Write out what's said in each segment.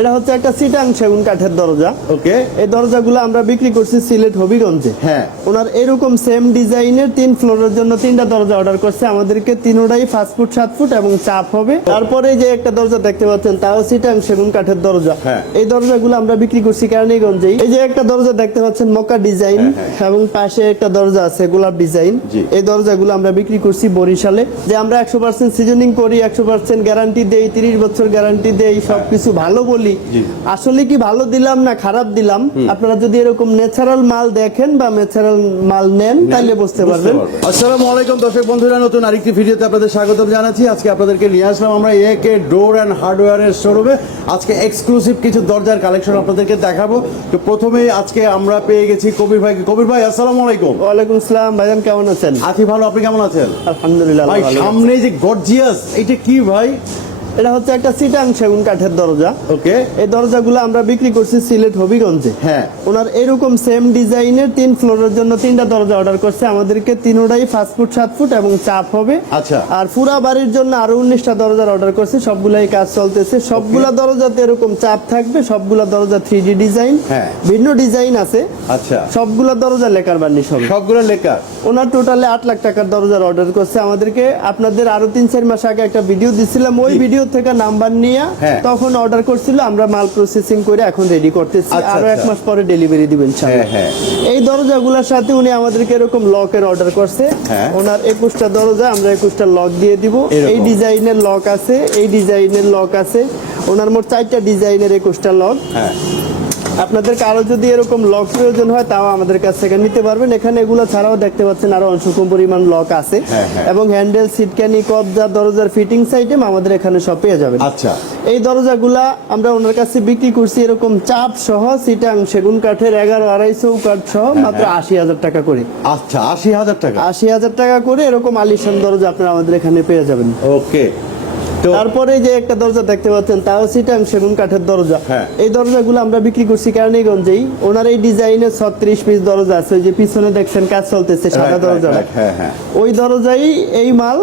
এটা হচ্ছে একটা সিটাং সেগুন কাঠের দরজা। ওকে এই দরজাগুলো আমরা বিক্রি করছি সিলেট হবিগঞ্জে। হ্যাঁ। ওনার এরকম সেম ডিজাইনের তিন ফ্লোরের জন্য তিনটা দরজা অর্ডার করছে। আমাদেরকে তিনোটাই পাঁচ ফুট সাত ফুট এবং চাপ হবে। তারপরে যে একটা দরজা দেখতে পাচ্ছেন তাও সিটাং সেগুন কাঠের দরজা। এই দরজাগুলো আমরা বিক্রি করছি কারণীগঞ্জে এই যে একটা দরজা দেখতে পাচ্ছেন মকা ডিজাইন হ্যাঁ, হ্যাঁ। এবং পাশে একটা দরজা আছে গোলাপ ডিজাইন। এই দরজাগুলো আমরা বিক্রি করছি বরিশালে। যে আমরা একশো পার্সেন্ট সিজনিং করি একশো পার্সেন্ট গ্যারান্টি দেই তিরিশ বছর গ্যারান্টি দেই। হ্যাঁ। কিছু ভালো বলি। জি। আসলে কি ভালো দিলাম না খারাপ দিলাম? আপনারা যদি এরকম ন্যাচারাল মাল দেখেন বা ন্যাচারাল মাল নেন তাহলে বুঝতে পারবেন। আসসালামু আলাইকুম দর্শক বন্ধুরা নতুন আরেকটি ভিডিওতে আপনাদের স্বাগতম জানাচ্ছি। আজকে আপনাদেরকে নিয়ে আসলাম আমরা এ কে ডোর অ্যান্ড হার্ডওয়্যারের শোরুমে আজকে এক্সক্লুসিভ কিছু দরজার কালেকশন আপনাদেরকে দেখাবো। তো প্রথমেই আজকে আমরা পেয়ে গেছি কবির ভাইকে। কবির ভাই আসসালামু আলাইকুম। ওয়ালাইকুম আসসালাম ভাইজান কেমন আছেন? আছি ভালো আপনি কেমন আছেন? আলহামদুলিল্লাহ ভাই। সামনে যে গর্জিয়াস এটা কি ভাই? এটা হচ্ছে একটা সিটাং সেগুন কাঠের দরজা। ওকে। এই দরজাগুলো আমরা বিক্রি করছি সিলেট হবিগঞ্জে। হ্যাঁ। ওনার এরকম সেম ডিজাইনের তিন ফ্লোরের জন্য তিনটা দরজা অর্ডার করছে। আমাদেরকে তিনোটাই পাঁচ ফুট সাত ফুট এবং চাপ হবে। আচ্ছা। আর পুরা বাড়ির জন্য আরও উনিশটা দরজার অর্ডার করছি। সবগুলাই কাজ চলতেছে। সবগুলা দরজাতে এরকম চাপ থাকবে। সবগুলা দরজা থ্রি ডিজাইন হ্যাঁ। ভিন্ন ডিজাইন আছে। আচ্ছা। সবগুলা দরজা লেখার থাকবে। সবগুলো ওনার টোটালে আট লাখ টাকার দরজার অর্ডার করছে। আমাদেরকে আপনাদের আরও তিন চার মাস আগে একটা ভিডিও দিচ্ছিলাম ওই ভিডিও থেকে নাম্বার নিয়ে হ্যাঁ। তখন অর্ডার করছিল আমরা মাল প্রসেসিং করে এখন রেডি করতেছি। আচ্ছা, আচ্ছা এক। মাস পরে ডেলিভারি দিবেন হ্যাঁ হ্যাঁ। এই দরজাগুলোর সাথে উনি আমাদেরকে এরকম লকের অর্ডার করছে। হ্যাঁ। ওনার একুশটা দরজা আমরা একুশটা লক দিয়ে দিব। এই ডিজাইনের লক আছে এই ডিজাইনের লক আছে। ওনার মোট চারটা ডিজাইনের একুশটা লক হ্যাঁ। আপনাদের কারও যদি এরকম লক প্রয়োজন হয় তাও আমাদের কাছ থেকে নিতে পারবেন। এখানে এগুলো ছাড়াও দেখতে পাচ্ছেন আরও অল্প পরিমাণ লক আছে। হ্যাঁ, হ্যাঁ। এবং হ্যান্ডেল সিটকানি কবজা দরজার ফিটিংস আইটেম আমাদের এখানে সব পেয়ে যাবেন। আচ্ছা। এই দরজাগুলা আমরা ওনার কাছে বিক্রি করছি এরকম চাপ সহ সিটাং সেগুন কাঠের এগারো আড়াইশো কাঠ সহ মাত্র আশি হাজার টাকা করে। আচ্ছা আশি হাজার টাকা। আশি হাজার টাকা করে এরকম আলিফান দরজা আপনারা আমাদের এখানে পেয়ে যাবেন। ওকে। তো তারপরে যে একটা দরজা দেখতে পাচ্ছেন তাও সিটাং সেগুন কাঠের দরজা। এই এই দরজাগুলো আমরা বিক্রি করছি কারণীগঞ্জেই ওনার এই ডিজাইনের ছত্রিশ পিস দরজা আছে যে পিছনে দেখছেন কাজ চলতেছে হ্যাঁ হ্যাঁ। ওই দরজাই এই মাল।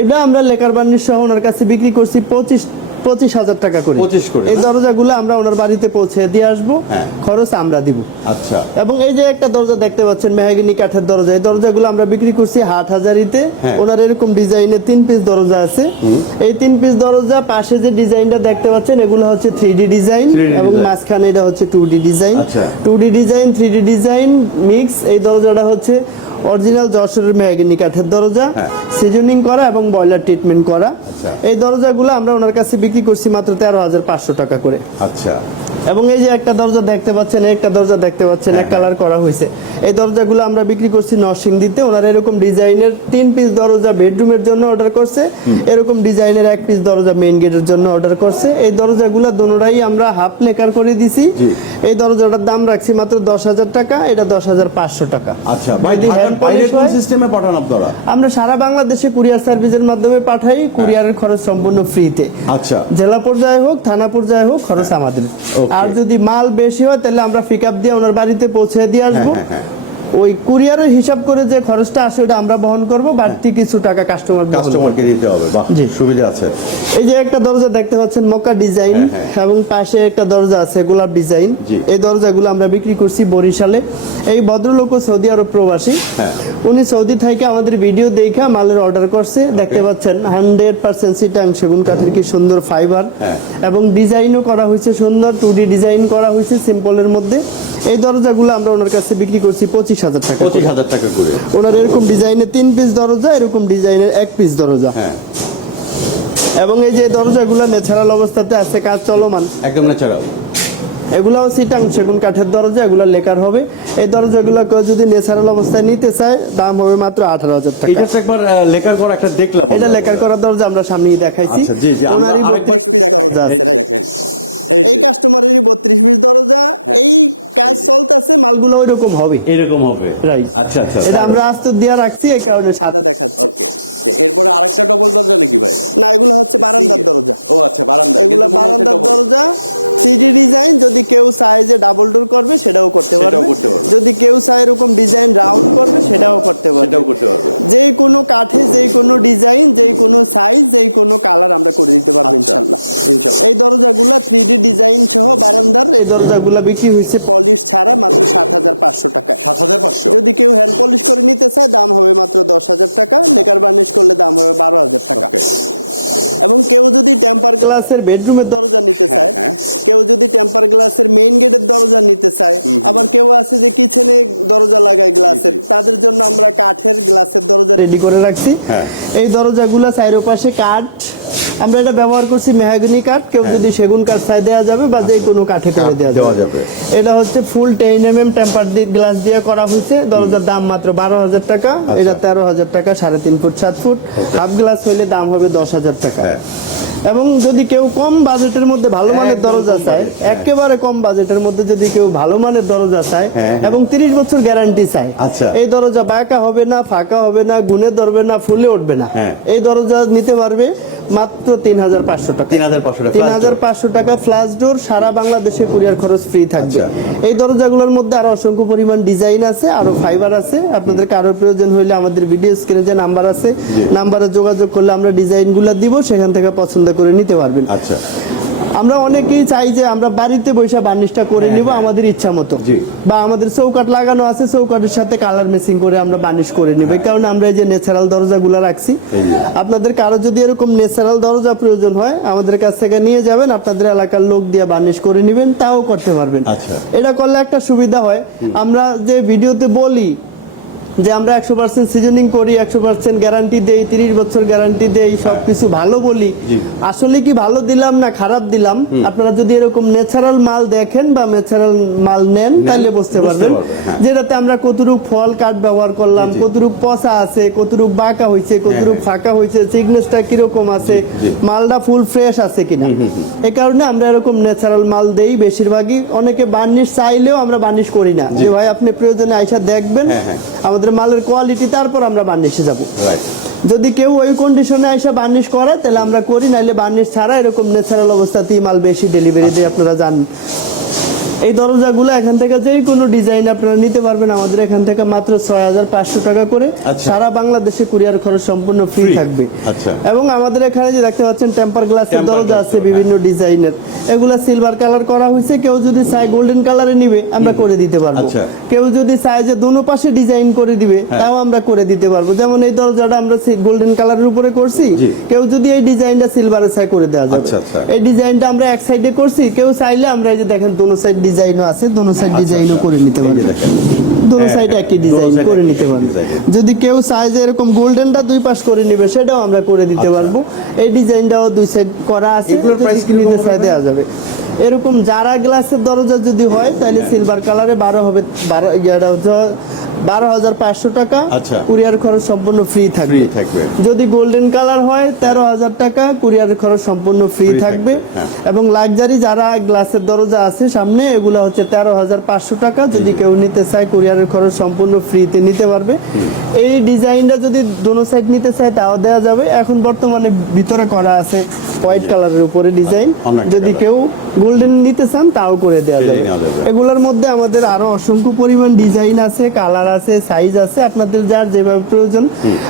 এটা আমরা লেকার বান্ডির সহ ওনার কাছে বিক্রি করছি পঁচিশ পঁচিশ হাজার টাকা করে। 25 করে, এই দরজাগুলো আমরা ওনার বাড়িতে পৌঁছে দিয়ে আসব হ্যাঁ। খরচ আমরা দিব। আচ্ছা। এবং এই যে একটা দরজা দেখতে পাচ্ছেন মেহাগিনি কাঠের দরজা এই দরজাগুলো আমরা বিক্রি করছি হাজারিতে। হ্যাঁ। ওনার এরকম ডিজাইনের তিন পিস দরজা আছে। এই তিন পিস দরজা পাশে যে ডিজাইনটা দেখতে পাচ্ছেন এগুলো হচ্ছে থ্রি ডি ডিজাইন। এবং মাঝখানে এটা হচ্ছে টু ডি ডিজাইন। আচ্ছা। Two D design three D design mix এই দরজাটা হচ্ছে অরিজিনাল যশোরের মেহাগিনি কাঠের দরজা হ্যাঁ। সিজনিং করা এবং বয়লার ট্রিটমেন্ট করা আচ্ছা। এই দরজাগুলো আমরা ওনার কাছে বিক্রি করছি মাত্র তেরো হাজার পাঁচশো টাকা করে আচ্ছা এবং এই যে একটা দরজা দেখতে পাচ্ছেন একটা দরজা দেখতে পাচ্ছেন হ্যাঁ, কালার করা হয়েছে। এই দরজাগুলো আমরা বিক্রি করছি নরসিংদীতে। ওনারা এরকম ডিজাইনের তিন পিস দরজা বেডরুমের জন্য অর্ডার করছে। এরকম ডিজাইনের এক পিস দরজা মেইন গেটের জন্য অর্ডার করছে। এই দরজাগুলো দুটোটাই আমরা হাফ লেকার করে দিছি। জি। এই দরজাটার দাম রাখছি মাত্র দশ হাজার টাকা এটা দশ হাজার পাঁচশো টাকা। আচ্ছা ভাই ঢাকার বাইরে কোন সিস্টেমে পাঠান আপনারা? আমরা সারা বাংলাদেশে কুরিয়ার সার্ভিসের মাধ্যমে পাঠাই। কুরিয়ারের খরচ সম্পূর্ণ ফ্রিতে আচ্ছা। জেলা পর্যায়ে হোক থানা পর্যায়ে হোক খরচ আমাদের. আর যদি মাল বেশি হয় তাহলে আমরা পিক আপ দিয়ে ওনার বাড়িতে পৌঁছে দিয়ে হ্যাঁ আসব হ্যাঁ হ্যাঁ। ওই কুরিয়ারের হিসাব করে যে খরচটা আসে ওটা আমরা বহন করব বাকি কিছু টাকা কাস্টমার কাস্টমারকে দিতে হবে বাহ সুবিধা আছে। এই যে একটা দরজা দেখতে পাচ্ছেন মক্কা ডিজাইন হ্যাঁ, হ্যাঁ। এবং পাশে একটা দরজা আছে গোলাপ ডিজাইন এই দরজাগুলো আমরা বিক্রি করছি বরিশালে। এই ভদ্রলোক সৌদি আরব প্রবাসী। হ্যাঁ। উনি সৌদি থেকে আমাদের ভিডিও দেখে মালের অর্ডার করছে। দেখতে পাচ্ছেন হান্ড্রেড পার্সেন্ট সিটাং সেগুন কাঠের কি সুন্দর ফাইবার হ্যাঁ। এবং ডিজাইনও করা হয়েছে সুন্দর টু ডিজাইন করা হয়েছে সিম্পলের মধ্যে। এই দরজাগুলো আমরা ওনার কাছে বিক্রি করছি পঁচিশ হাজার টাকা পঁচিশ হাজার টাকা করে। ওনার এরকম ডিজাইনের তিন পিস দরজা এরকম ডিজাইনের এক পিস দরজা। হ্যাঁ। এবং এই যে দরজাগুলো ন্যাচারাল অবস্থাতে আছে কাজ চলমান। একদম ন্যাচারাল এগুলো সিটাং সেগুন কাঠের দরজা এগুলো লেকার হবে। এই দরজাগুলো কেউ যদি ন্যাচারাল অবস্থায় নিতে চায় দাম হবে মাত্র আঠারো হাজার টাকা। এটা তো একবার লেখার ঘর একটা দেখলাম আমরা। লেকার করা দরজা আমরা সামনে দেখাইছি। আচ্ছা জি জি আমরা আরেকবার 32 দেখাই? দেখেন। এই কাস্টমারেরই বত্রিশ পিস দরজা হ্যাঁ। এই কাজ চলতেছে মালগুলো এরকম হবে। এরকম হবে. আচ্ছা আচ্ছা আমরা আস্তে দিয়ে রাখছি এই কারণে সাদা দেখাচ্ছে। ওকে এরপরে আরেকটা ডবল দরজা নাকি ভাই? না এগুলো হচ্ছে বারান্দার দরজা। ও আচ্ছা বারান্দা। এগুলো বারান্দার দরজা। থ্রি ডিজাইন যদি কেউ সাইজে ডাবল ডোর করবে সেটাও করতে পারবে। যদি কেউ চায় এরকম ডিজাইন রাউন্ড করবে সেটাও করতে পারবে। সেটাও করতে পারবে। যেই কোনো কাঠে যেই কোনো ডিজাইন যেই কোনো সাইজ যেই কোনো কালার আমরা করে দিতে পারব আচ্ছা ইনশাল্লাহ ইনশাল্লাহ এই দরজাগুলো থ্রি ডি ডিজাইন সহ বারান্দার এই দরজাগুলো বিক্রি হচ্ছে পলিশ ছাড়া মাত্র সাত হাজার পাঁচশো টাকায়। সাত হাজার পাঁচশো? যদি কেউ হ্যান্ড পলিশ করে নিতে চায় দাম হবে মাত্র দশ হাজার টাকা। লেকার বার্নিশ করলে দাম হবে বারো হাজার টাকা। ওকে এবং কেউ যদি টেম্পার গ্লাসের বেডরুমের দরজা নিতে চায়। কেউ যদি টেম্পার গ্লাসের মেইন গেটের দরজা নিতে চায় আবার কেউ আছে যে কিচেনে দরজা লাগায় গ্লাসের তাদের জন্য আমরা কাঠের গ্লাসের দরজা রেডি করে রাখছি। হ্যাঁ। এই দরজাগুলো চারোপাশে কাঠ আমরা এটা ব্যবহার করছি মেহাগনি কাঠ কেউ যদি সেগুন কাঠ চাই দেওয়া যাবে বা যে কোনো কাঠে দেওয়া যাবে এটা হচ্ছে full ten M M temper glass দিয়ে করা হয়েছে দরজার দাম মাত্র বারো হাজার টাকা আচ্ছা। তেরো হাজার টাকা সাড়ে তিন ফুট সাত ফুট. হাফ গ্লাস হলে দাম হবে দশ হাজার টাকা হ্যাঁ এবং যদি কেউ কম বাজেটের মধ্যে ভালো মানের দরজা চায় হ্যাঁ। একেবারে কম বাজেটের মধ্যে যদি কেউ ভালো মানের দরজা চায় হ্যাঁ, হ্যাঁ। এবং তিরিশ বছর গ্যারান্টি চায় আচ্ছা। এই দরজা বাঁকা হবে না ফাঁকা হবে না গুনে ধরবে না ফুলে উঠবে না হ্যাঁ। এই দরজা নিতে পারবে মাত্র তিন হাজার পাঁচশো টাকা। তিন হাজার পাঁচশো টাকা ফ্লাশ ডোর পাঁচশো টাকা ফ্লাশ ডোর সারা বাংলাদেশে কুরিয়ার খরচ ফ্রি থাকবে। আচ্ছা। এই দরজাগুলোর মধ্যে আরও অসংখ্য পরিমাণ ডিজাইন আছে আরও ফাইবার আছে। আপনাদের কারও প্রয়োজন হলে আমাদের ভিডিও স্ক্রিনে যে নাম্বার আছে নাম্বারে যোগাযোগ করলে আমরা ডিজাইনগুলো দিব সেখান থেকে পছন্দ করে নিতে পারবেন। আচ্ছা। আমরা অনেকেই চাই যে আমরা বাড়িতে বসে বার্নিশটা করে হ্যাঁ, নিব হ্যাঁ। আমাদের ইচ্ছা মতো। বা আমাদের চৌকাট লাগানো আছে চৌকাটের সাথে কালার মেসিং করে আমরা বার্নিশ করে নিব। হ্যাঁ। কারণ আমরা এই যে ন্যাচারাল দরজা দরজাগুলো রাখছি আপনাদের কারও যদি এরকম ন্যাচারাল দরজা প্রয়োজন হয় আমাদের কাছ থেকে নিয়ে যাবেন আপনাদের এলাকার লোক দিয়ে বার্নিশ করে নেবেন তাও করতে পারবেন। আচ্ছা। এটা করলে একটা সুবিধা হয়। আমরা যে ভিডিওতে বলি যে আমরা একশো পার্সেন্ট সিজনিং করি একশো পার্সেন্ট গ্যারান্টি দেই তিরিশ বছর গ্যারান্টি দেই সব কিছু ভালো বলি। আসলে কি ভালো দিলাম না খারাপ দিলাম? আপনারা যদি এরকম ন্যাচারাল মাল দেখেন বা ন্যাচারাল মাল নেন তাহলে বুঝতে পারবেন পারবে, হ্যাঁ। যেটাতে আমরা কতটুকু ফল কাঠ ব্যবহার করলাম। কতটুকু পচা আছে কতটুকু বাঁকা হয়েছে কতটুকু হ্যাঁ। ফাঁকা হয়েছে থিকনেসটা কীরকম আছে। মালটা ফুল ফ্রেশ আছে কিনা? এই কারণে আমরা এরকম ন্যাচারাল মাল দেই বেশিরভাগই। অনেকে বার্নিশ চাইলেও আমরা বার্নিশ করি না। ভাই আপনি প্রয়োজনে আইসা দেখবেন। হ্যাঁ, হ্যাঁ। আমাদের মালের কোয়ালিটি তারপর আমরা বার্নিশে যাব। যদি কেউ ওই কন্ডিশনে এসে বার্নিশ করে তাহলে আমরা করি নাহলে বার্নিশ ছাড়া এরকম ন্যাচারাল অবস্থাতেই মাল বেশি ডেলিভারি আচ্ছা। দিয়ে আপনারা জানেন। এই দরজাগুলো এখান থেকে যে কোনো ডিজাইন আপনারা নিতে পারবেন আমাদের এখান থেকে মাত্র ছয় হাজার পাঁচশো টাকা করে। আচ্ছা। সারা বাংলাদেশে কুরিয়ার খরচ সম্পূর্ণ ফ্রি থাকবে। আচ্ছা। এবং আমাদের এখানে যে দেখতে পাচ্ছেন টেম্পার গ্লাস glass আছে হ্যাঁ। বিভিন্ন ডিজাইনের এগুলো সিলভার কালার করা হয়েছে। কেউ যদি চায় গোল্ডেন কালারে নিবে আমরা করে দিতে পারব। আচ্ছা। কেউ যদি চায় যে দোনো পাশে ডিজাইন করে দিবে হ্যাঁ। তাও আমরা করে দিতে পারব। যেমন এই দরজাটা আমরা গোল্ডেন কালারের উপরে করছি। কেউ যদি এই ডিজাইনটা সিলভারে চাই করে দেওয়া আচ্ছা, আচ্ছা। এই ডিজাইনটা আমরা এক সাইডে করছি। কেউ চাইলে আমরা এই যে দেখেন দোনো সাইড ডিজাইনও আছে দোনো সাইড আচ্ছা ডিজাইনও আচ্ছা। করে নিতে এই যে দেখেন। হ্যাঁ, হ্যাঁ। যদি কেউ চায় যে এরকম গোল্ডেনটা দুই পাশ করে নিবে সেটাও আমরা করে দিতে আচ্ছা। পারব। এই ডিজাইনটাও দুই সাইড করা আছে এগুলোর প্রাইস কীরকম হবে যাবে। এরকম যারা গ্লাসের দরজা যদি হয় তাহলে হ্যাঁ। সিলভার কালারে বারো হবে বারো হচ্ছে বারো হাজার পাঁচশো টাকা। আচ্ছা। কুরিয়ার খরচ সম্পূর্ণ ফ্রি থাকবে। ফ্রি থাকবে। যদি গোল্ডেন কালার হয় তেরো হাজার টাকা কুরিয়ার খরচ সম্পূর্ণ ফ্রি থাকবে। হ্যাঁ। এবং লাক্সারি যারা গ্লাসের দরজা আছে সামনে এগুলো হচ্ছে তেরো হাজার পাঁচশো টাকা। যদি কেউ নিতে চায় কুরিয়ারের খরচ সম্পূর্ণ ফ্রিতে নিতে পারবে। এই ডিজাইনটা যদি দোনো সাইড নিতে চায় তাও দেওয়া যাবে। এখন বর্তমানে ভিতরে করা আছে হোয়াইট কালারের উপরে ডিজাইন আচ্ছা, যদি কেউ গোল্ডেন নিতে চান তাও করে দেওয়া যাবে। এগুলোর মধ্যে আমাদের আরও অসংখ্য পরিমাণ ডিজাইন আছে কালার আছে সাইজ আছে আপনাদের যার যেভাবে প্রয়োজন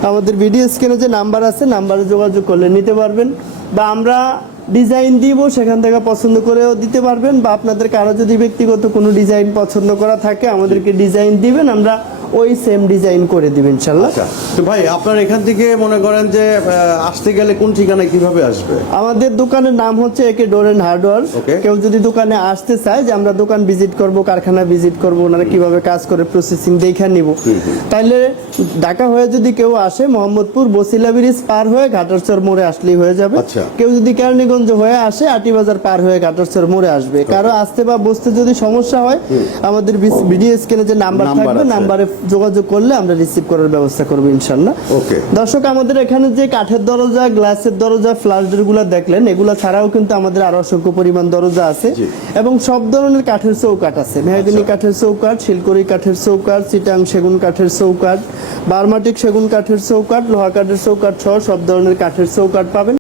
আমাদের ভিডিও স্ক্রিনে যে নাম্বার আছে নাম্বারে যোগাযোগ করলে নিতে পারবেন। বা আমরা ডিজাইন দিব সেখান থেকে পছন্দ করেও দিতে পারবেন বা আপনাদের কারও যদি ব্যক্তিগত কোনো ডিজাইন পছন্দ করা থাকে আমাদেরকে ডিজাইন দিবেন আমরা ওই সেম ডিজাইন করে দিবেন ইনশাল্লাহ আচ্ছা তো ভাই আপনার এখান থেকে মনে করেন যে আসতে গেলে কোন ঠিকানায় কীভাবে আসবে? আমাদের দোকানের নাম হচ্ছে একে ডোর এন্ড হার্ডওয়্যার কেউ যদি দোকানে আসতে চায় যে আমরা দোকান ভিজিট করব কারখানা ভিজিট করব ওনারা কীভাবে কাজ করে প্রসেসিং দেখে নিব। তাহলে ঢাকা হয়ে যদি কেউ আসে মোহাম্মদপুর বসিলা ব্রিজ পার হয়ে ঘাটরচর মোড়ে আসলেই হয়ে যাবে। আচ্ছা। কেউ যদি কেরানীগঞ্জ হয়ে আসে আটি বাজার পার হয়ে ঘাটরচর মোড়ে আসবে। কারও আসতে বা বসতে যদি সমস্যা হয় আমাদের ভিডিও স্ক্রিনে যে নাম্বার আছে। নাম্বারে যোগাযোগ করলে আমরা রিসিভ করার ব্যবস্থা করব ইনশাল্লাহ। ওকে। দর্শক আমাদের এখানে যে কাঠের দরজা গ্লাসের দরজা ফ্লাশগুলো দেখলেন এগুলো ছাড়াও কিন্তু আমাদের আরও অসংখ্য পরিমাণ দরজা আছে। এবং সব ধরনের কাঠের চৌকাঠ আছে। মেহাদিনী আচ্ছা। কাঠের চৌকাঠ শিলকড়ি কাঠের চৌকাঠ সিটাং সেগুন কাঠের চৌকাঠ বার্মাটিক সেগুন কাঠের চৌকাঠ লোহা কাঠের চৌকাঠ সহ সব ধরনের কাঠের চৌকাঠ পাবেন।